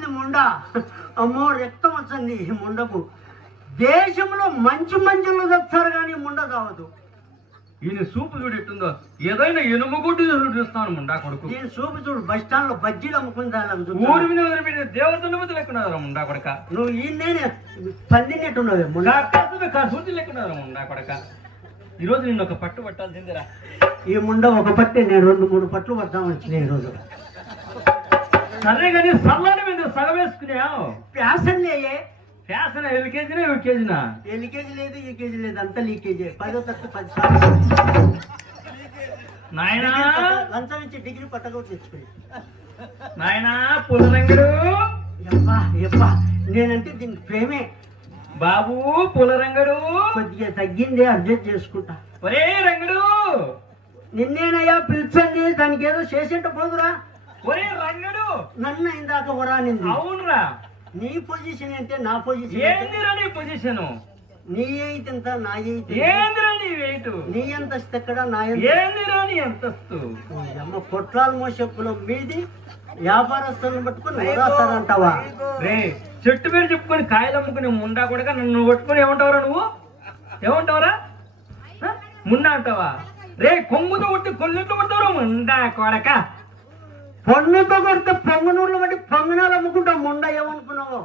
వచ్చింది ముండ. అమ్మో రక్తం వచ్చింది ముండకు. దేశంలో మంచి మంచులు తెస్తారు కానీ ముండ కావద్దు. ఈయన సూపు చూడు ఎట్టుందో, ఏదైనా ఎనుమగుడ్డు చూస్తాను ముండా కొడుకు. నేను సూపు చూడు బస్ స్టాండ్ లో బజ్జీలు అమ్ముకుంటాను. ఊరి మీద దేవతల మీద లెక్కున్నారా ముండా కొడక. నువ్వు ఈయన పందినట్టున్నావే ముండా. సూచి లెక్కున్నారా ముండా కొడక. ఈరోజు నిన్ను ఒక పట్టు పట్టాల్సిందిరా. ఈ ముండ ఒక పట్టే, నేను 2-3 పట్లు పడతామని వచ్చినాయి ఈరోజు. సరే కానీ సల్లాని మీద సగం వేసుకున్నావు. ఫ్యాషన్ లేయే. ఫ్యాషన్ ఎల్కేజీనా యూకేజీనా? ఎల్కేజీ లేదు యూకేజీ లేదు, అంతా లీకేజీ. 10వ తరగతి 10 సార్లు నాయనా లంచం ఇచ్చి డిగ్రీ పట్టకపోతే తెచ్చుకుని. నాయనా పులరంగుడు. ఎప్పా ఎప్పా నేనంటే దీనికి ప్రేమే బాబు. పులరంగుడు కొద్దిగా తగ్గింది, అడ్జస్ట్ చేసుకుంటా. ఒరే రంగుడు, నిన్నేనయ్యా పిలిచండి, దానికి ఏదో చేసేట పోదురా. ఒరే రంగుడు, నన్ను ఇందాక వరానింది. అవునరా. నీ పొజిషన్ అంటే నా పొజిషన్ ఏందిరా నీ పొజిషన్? నీ ఎయిట్ ఎంత, నా ఎయిట్ ఏందిరా నీ వెయిట్? నీ అంతస్తు ఎక్కడ, నా ఏందిరా నీ అంతస్తు? అమ్మ పొట్లాలు మోసెప్పులో మీది వ్యాపారస్తులను పట్టుకుని వరాస్తారంటావా? రే చెట్టు పేరు చెప్పుకొని కాయలు అమ్ముకుని ముండా కొడక నన్ను పట్టుకొని ఏమంటావురా నువ్వు? ఏమంటావురా? ముండా అంటావా? రే కొమ్ముతో కొట్టి కొన్నిట్లు కొడతావు ముండా కొడక. పొన్నుతో కొడితే పొంగనూరులో బట్టి పొంగనాలు అమ్ముకుంటావు ముండా. ఏమనుకున్నావు?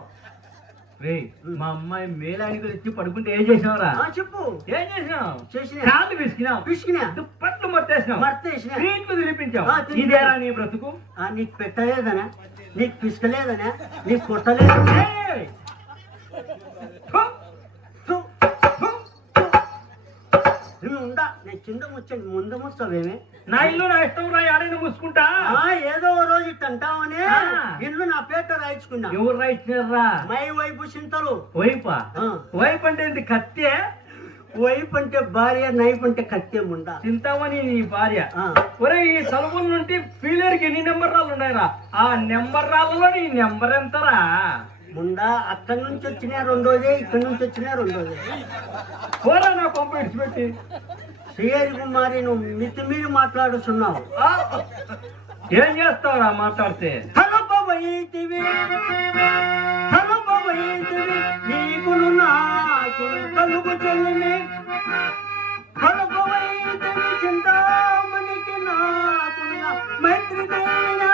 రే మా అమ్మాయి మేలానికి వచ్చి పడుకుంటే ఏం చేసినావురా? చెప్పు. ఏం చేసినావు? చేసిన కాళ్ళు పిసికినావు, పిసికినా, దుప్పట్లు మర్తేసినావు, మర్తేసిన, నీళ్ళు తినిపించావు. ఇదేరా నీ బ్రతుకు? నీకు పెట్టలేదనా, నీకు పిసకలేదనా, నీకు కొట్టలేదనా? ఉండా నేను కింద ముచ్చండి ముందు ముచ్చవేమే. నా ఇల్లు నా ఇష్టం రా, ఆడైనా మూసుకుంటా. ఏదో ఓ రోజు ఇట్ట అంటావనే ఇల్లు నా పేట రాయించుకున్నా. ఎవరు రాయించారా? మై వైపు చింతలు. వైపా? వైపు అంటే ఏంటి? కత్తే. వైపు అంటే భార్య, నైపు అంటే కత్తే ముండా. చింతామణి నీ భార్య. ఒరే ఈ తలుపుల నుండి ఫీలర్కి ఎన్ని నెంబర్ రాళ్ళు ఉన్నాయిరా? ఆ నెంబర్ రాళ్ళలో నీ నెంబర్ ఎంతరా ముండా? అక్కడి నుంచి వచ్చినా 2 ఇక్కడి నుంచి వచ్చినా 2. పోరా నా పంప ఇడిచిపెట్టి. శ్రీహరి కుమారి నువ్వు మితిమీరి మాట్లాడుతున్నావు. ఏం చేస్తావురా మాట్లాడితే? కలుపవైతివి కలుపవైతివి నీకును నాకు కలుపు చెల్లిని. కలుపవైతివి చింతామణికి నాకున్న మైత్రికైనా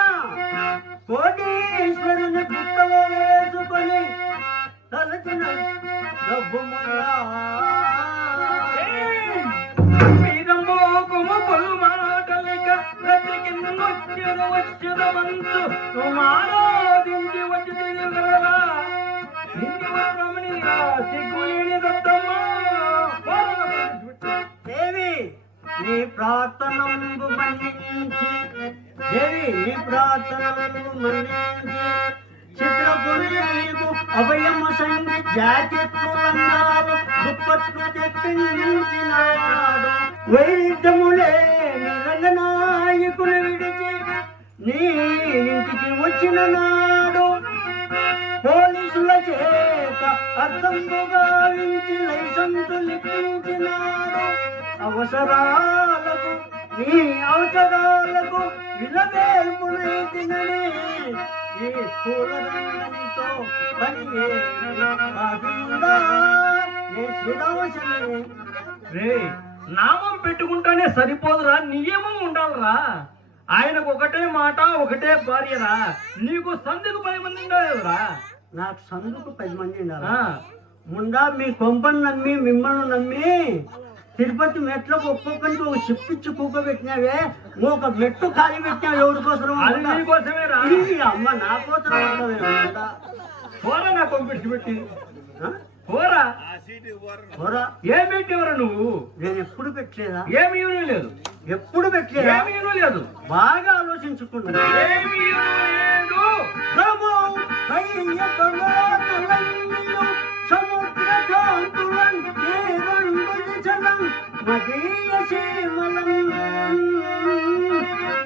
కోటీశ్వరుని పుట్టలో వేసుకొని తలచిన డబ్బుములా. దేవి నీ ప్రార్థనలు మన్నించి, దేవి నీ ప్రార్థనలు మన్నించి చిత్రపురి నీకు అభయమ సంగి జాకెట్లు లంగాలు దుప్పట్లు తెప్పించినాడు. వైద్యములే రంగనాయకులు విడిచి నీ ఇంటికి వచ్చిన నాడు పోలీసుల చేత అర్థంగా గావించి లైసెన్సు లిఖించినాడు. అవసరాలకు నీ అవసరాలకు విలవేల్పునైతినని ఈ పూలదండంతో పని శ్రీరామచంద్రుని. రే నామం పెట్టుకుంటానే సరిపోదురా, నియమం ఉండాలిరా. ఆయనకు ఒకటే మాట, ఒకటే భార్యరా. నీకు సందుకు 10 మంది ఉండలేదురా. నాకు సందుకు 10 మంది ఉండాలా? ముండా మీ కొంపను నమ్మి మిమ్మల్ని నమ్మి తిరుపతి మెట్లకు ఒక్కొక్కరికి ఒక చెప్పిచ్చి కూకోబెట్టినావే. నువ్వు ఒక మెట్టు ఖాళీ పెట్టినావు ఎవరి కోసం? అమ్మ నా కోసం. పోరా నా కొంపెట్టి పెట్టి పోరా. పోరా ఏం పెట్టేవరా నువ్వు? నేను ఎప్పుడు పెట్టలేదా? ఏమి యూని లేదు. ఎప్పుడు పెట్టలేదు. ఏమి యూని లేదు. బాగా ఆలోచించుకున్నా. ఏమి యూని లేదు. సముద్ర కాంతులం జలం మదీయ సీమలం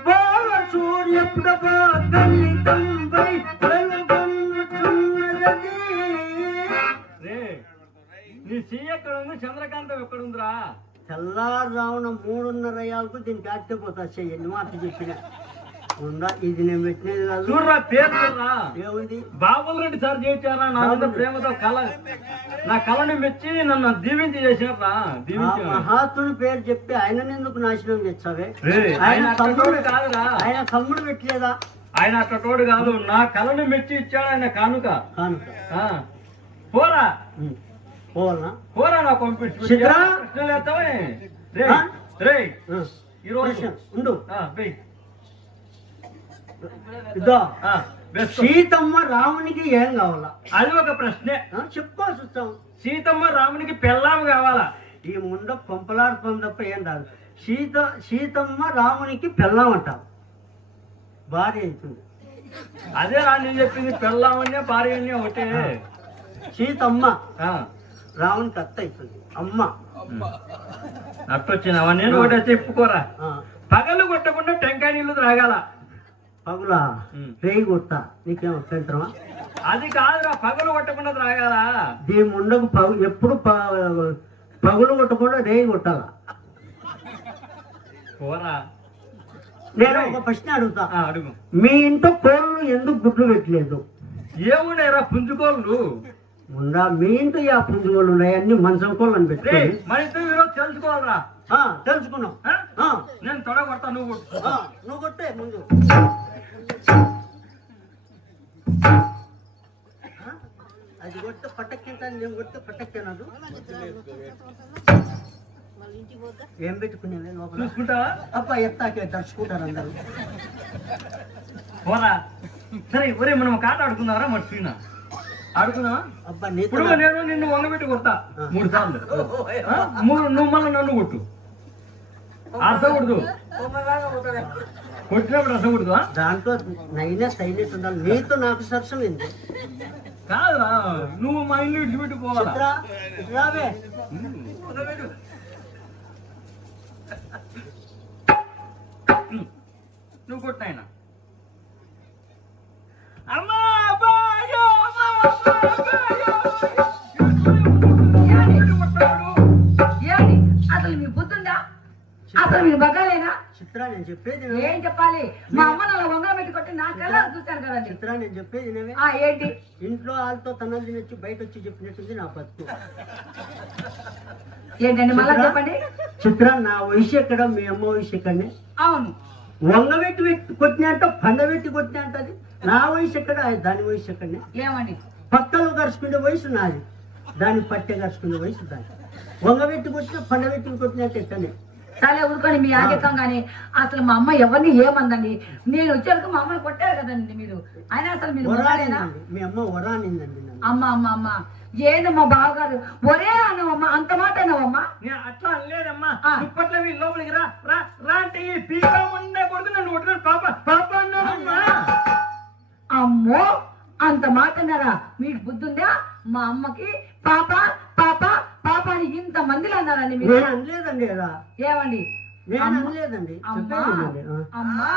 బాల సూర్య ప్రభా గణితంపై వెలుగొందుతున్నది. నీ సీ ఎక్కడ ఉంది? చంద్రకాంతం ఎక్కడుందిరా? తెల్లారుజామున 3:30 దీనికి ఆడితే పోతా చెయ్యండి మాట చెప్పిన. ఉందా ఇది నేను పెట్టినది కాదు. చూడరా పేరు చూడరా. ఏమిది? బాబుల్ రెడ్డి సార్ చేయించారా నా మీద ప్రేమతో నా కళని మెచ్చి నన్ను దీవించి చేశారా. మహాత్ముని పేరు చెప్పి ఆయన ఎందుకు నాశనం చేస్తావే? ఆయన తమ్ముడు కాదురా. ఆయన తమ్ముడు పెట్టలేదా? ఆయన అట్టోడు కాదు, నా కళని మెచ్చి ఇచ్చాడు ఆయన కానుక. పోరా పోరా నా పంపించు. ఈరోజు సీతమ్మ రామునికి ఏం కావాలా? అది ఒక ప్రశ్నే. చెప్పుకోవాల్సి వస్తాం. సీతమ్మ రామునికి పెళ్ళాం కావాలా? ఈ ముండ పంపలాడుతుంది తప్ప ఏం రాదు. సీతమ్మ రామునికి పెళ్ళాం అంటాం, భార్య అవుతుంది. అదే రా నేను చెప్పింది, పెళ్ళామనే భార్య అనే ఒకటే. సీతమ్మ రామునికి అత్త అవుతుంది, అమ్మ. అట్టొచ్చినావా? నేను ఒకటే చెప్పుకోరా. పగలు కొట్టకుండా టెంకాయ నీళ్లు త్రాగాల. పగులా రేయి కొట్టా? నీకేమో అభ్యంతరమా? అది కాదురా, పగలు కొట్టకుండా త్రాగాల. దీని ముండకు ఎప్పుడు పగులు కొట్టకుండా రేయి కొట్టాలా? పోరా. నేను ఒక ప్రశ్న అడుగుతా. అడుగు. మీ ఇంట్లో కోళ్ళు ఎందుకు గుడ్లు పెట్టలేదు? ఏమున్నాయిరా పుంజుకోళ్ళు? ఉందా మీ ఇంట్లో ఆ పుంజుకోళ్ళు ఉన్నాయి, అన్ని మంచం కోళ్ళు అని పెట్టి మన ఇంట్లో ఈరోజు తెలుసుకోవాలరా. తెలుసుకున్నాం. నేను తొడ కొడతా, నువ్వు కొట్టే ముందు. అది కొట్టే పట్టక్కింటాను, నేను కొట్టే పట్టక్కినాదు. ఏం పెట్టుకునేది లోపల? చూసుకుంటావా? అప్ప ఎత్తాకే తడుచుకుంటారు అందరు. పోరా. సరే ఒరే మనం కాట ఆడుకుందారా? మర్చిపోయినా ఆడుకుందామా? అబ్బా ఇప్పుడు నేను నిన్ను వంగబెట్టి కొడతా 3 సార్లు. నువ్వు మళ్ళీ నన్ను కొట్టు. అసకూడదు, కొట్టినప్పుడు అసకూడదు. దాంట్లో నైనా సైలెంట్ ఉండాలి. నీతో నాకు సరసం ఏంటి? కాదురా, నువ్వు మా ఇల్లు ఇడిచిపెట్టి పోవాలా? రావే. నువ్వు కొట్టాయన. అసలు మీ బుద్ధుందా? అసలు మీరు బగ్గాలేనా? చిత్రా నేను చెప్పేది ఏం చెప్పాలి? మా అమ్మ నన్ను వంగ పెట్టి కొట్టి నా కళ్ళ చూశాను కదండి. చిత్రా నేను చెప్పేది ఏంటి? ఇంట్లో వాళ్ళతో తనలు తినొచ్చి బయట వచ్చి చెప్పినట్టుంది నా బతుకు. ఏంటండి మళ్ళా చెప్పండి. చిత్ర నా వయసు ఎక్కడ, మీ అమ్మ వయసు ఎక్కడనే? అవును. వంగబెట్టి కొట్టినంట, పండబెట్టి కొట్టినంట. అది నా వయసు ఎక్కడ, దాని వయసు ఎక్కడనే? ఏమండి? పక్కలు కరుచుకునే వయసు నాది, దాన్ని పట్టె కరుచుకునే వయసు దాన్ని. వంగబెట్టి కొట్టిన పండబెట్టి కొట్టినట్టు ఎక్కడనే. సరే ఊరుకొని మీ ఆగేతం కానీ అసలు మా అమ్మ ఎవరిని ఏమందండి? నేను వచ్చేందుకు మా అమ్మని కొట్టారు కదండి మీరు. అయినా అసలు మీరు మీ అమ్మ వరానిందండి. అమ్మ అమ్మ అమ్మ ఏందమ్మా బావగారు ఒరే అన్నవమ్మా, అంత మాట అన్నవమ్మా? అట్లా అనలేదమ్మా. ఇప్పట్లో వీళ్ళు లోపలికి రా రా రా అంటే ఈ పీక ఉండే కొడుకు నన్ను కొట్టుకుని పాప పాప అన్నారమ్మా. అమ్మో, అంత మాట అన్నారా? మీకు బుద్ధి ఉందా? మా అమ్మకి పాప పాప పాప అని ఇంత మందిలో అన్నారండి మీరు? అనలేదండి కదా. ఏమండి? అనలేదండి. అమ్మా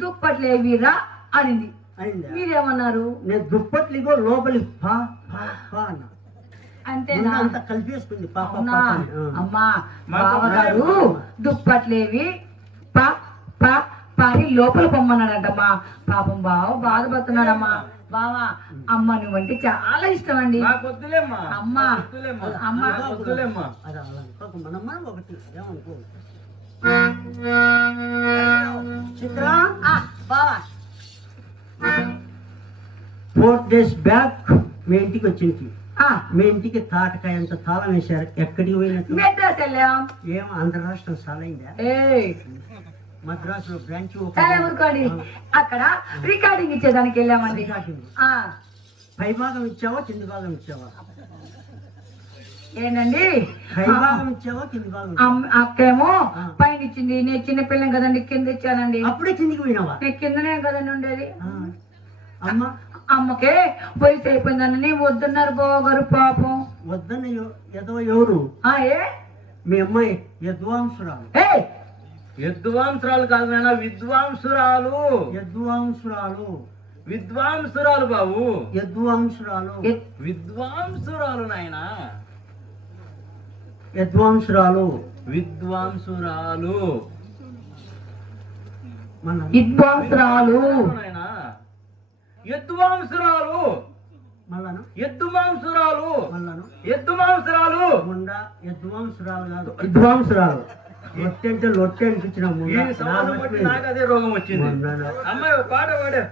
దుప్పట్లేవిరా అనింది, మీరేమన్నారు? నేను దుప్పట్లు ఇగో లోపలి అంతేనా? అంత కలిపేసుకుంది. అమ్మా బావగారు దుప్పట్లేవి పా పా పాని లోపల పొమ్మన్నాడంటమ్మా. పాపం బావ బాధపడుతున్నాడమ్మా. బావా అమ్మ నువ్వంటే చాలా ఇష్టం అండి. అమ్మా అమ్మా చిత్ర బావా 4 days బ్యాక్ మీ ఇంటికి వచ్చింది. మీ ఇంటికి తాటకాయ అంత తాళం వేశారు. ఎక్కడికి పోయినట్టు? మెడ్రాస్ వెళ్ళాం. ఏం ఆంధ్ర రాష్ట్రం సాలైందా? మద్రాసులో బ్రాంచ్ ఊరుకోండి. అక్కడ రికార్డింగ్ ఇచ్చేదానికి వెళ్ళామండి. పై భాగం ఇచ్చావా కింది భాగం ఇచ్చావా? ఏంటండి పై భాగం ఇచ్చావా కింది భాగం? అక్కేమో పైన ఇచ్చింది, నేను చిన్న పిల్లం కదండి కింద ఇచ్చానండి. అప్పుడే కిందికి పోయినావా? నేను కిందనే కదండి ఉండేది. అమ్మ అమ్మకే వయసు అయిపోయిందని వద్దన్నారు బావగారు. పాపం వద్దన్న ఎవరు? ఏ మీ అమ్మాయి యద్వాంసురాలు. యద్వాంసురాలు కాదు నాయన, విద్వాంసురాలు. యద్వాంసురాలు విద్వాంసురాలు బాబు. యద్వాంసురాలు విద్వాంసురాలు నాయన, యద్వాంసురాలు విద్వాంసురాలు. మళ్ళా విద్వాంసరాలు నాయనా. ఎద్దు మాంసరాలు మళ్ళాను ఎద్దు మాంసరాలు మళ్ళాను ఎద్దు మాంసరాలు ముండా విద్వాంసురాలు కాదు విద్వాంసురాలు లొట్టె అంటే లొట్టె అనిపించిన ఈ సంవత్సరం బట్టి నాకు అదే రోగం వచ్చింది. అమ్మాయి ఒక పాట పాడే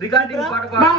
రికార్డింగ్ పాట పాడు. బా